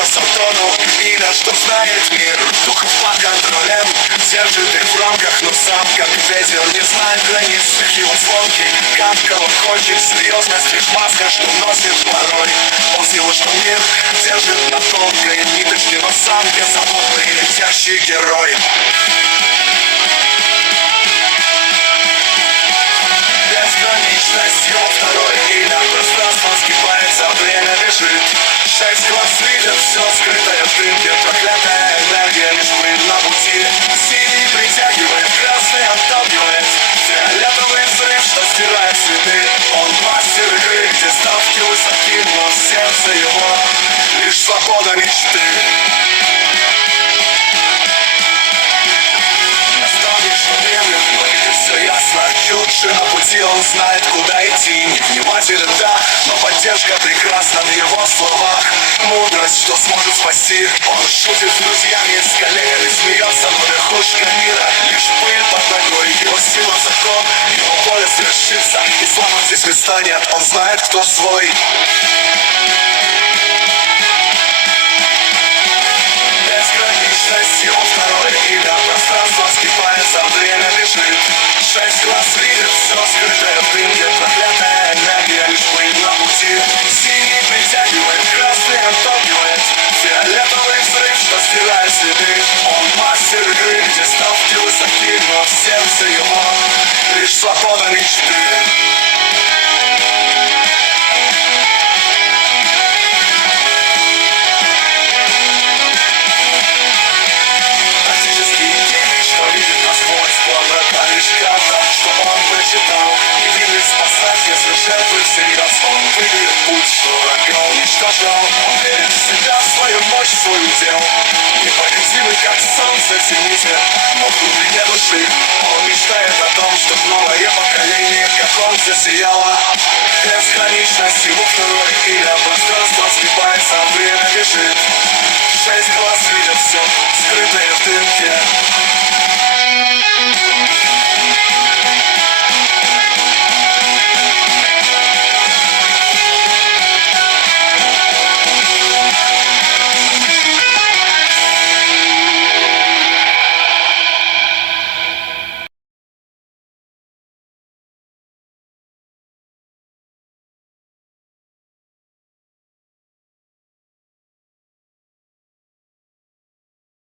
сейчас Антону видно, что знает мир. Духов под контролем, держит их в рамках, но сам, как ветер, не знает границ. Его звонкий, как колокольчик, серьезность лишь маска, что носит порой. Он сделал, что мир держит на тонкой ниточке, но сам беззаботный летящий герой. Бесконечность его второе имя. Пространство скипается, время бежит. 6 глаз видят все скрытое в дымке. Проклятая энергия лишь плыть на пути. Синий притягивает, красный отталкивает. Фиолетовый взрыв, что стирает следы. Он мастер игры, где ставки высоки, но сердце его лишь свобода мечты. Чуть на пути он знает, куда идти. Невнимателен, да, но поддержка прекрасна в его словах. Мудрость, что сможет спасти. Он шутит с друзьями, с коллегами смеется, но верхушка мира лишь пыль под ногой. Его сила закон, его воля свершится. И слава здесь места нет, он знает, кто свой. Бесконечность его второе имя. Пространство скипается, время бежит. 6 глаз видят все скрытое в дымке. Проклятая энергия лишь плыть на пути. Синий притягивает, красный отталкивает. Фиолетовый взрыв, что стирает следы. Он мастер игры, где ставки высоки, но в сердце его лишь свобода мечты. Всерьез он выберет путь, что врага уничтожал. Он верит в себя, в свою мощь, в свой удел. Непобедимый, как солнце в зените, но в глубине души он мечтает о том, чтоб новое поколение, как он, засияло. Бесконечность его второе имя. Пространство скипается, время бежит. 6 глаз видят все, скрытое в дымке.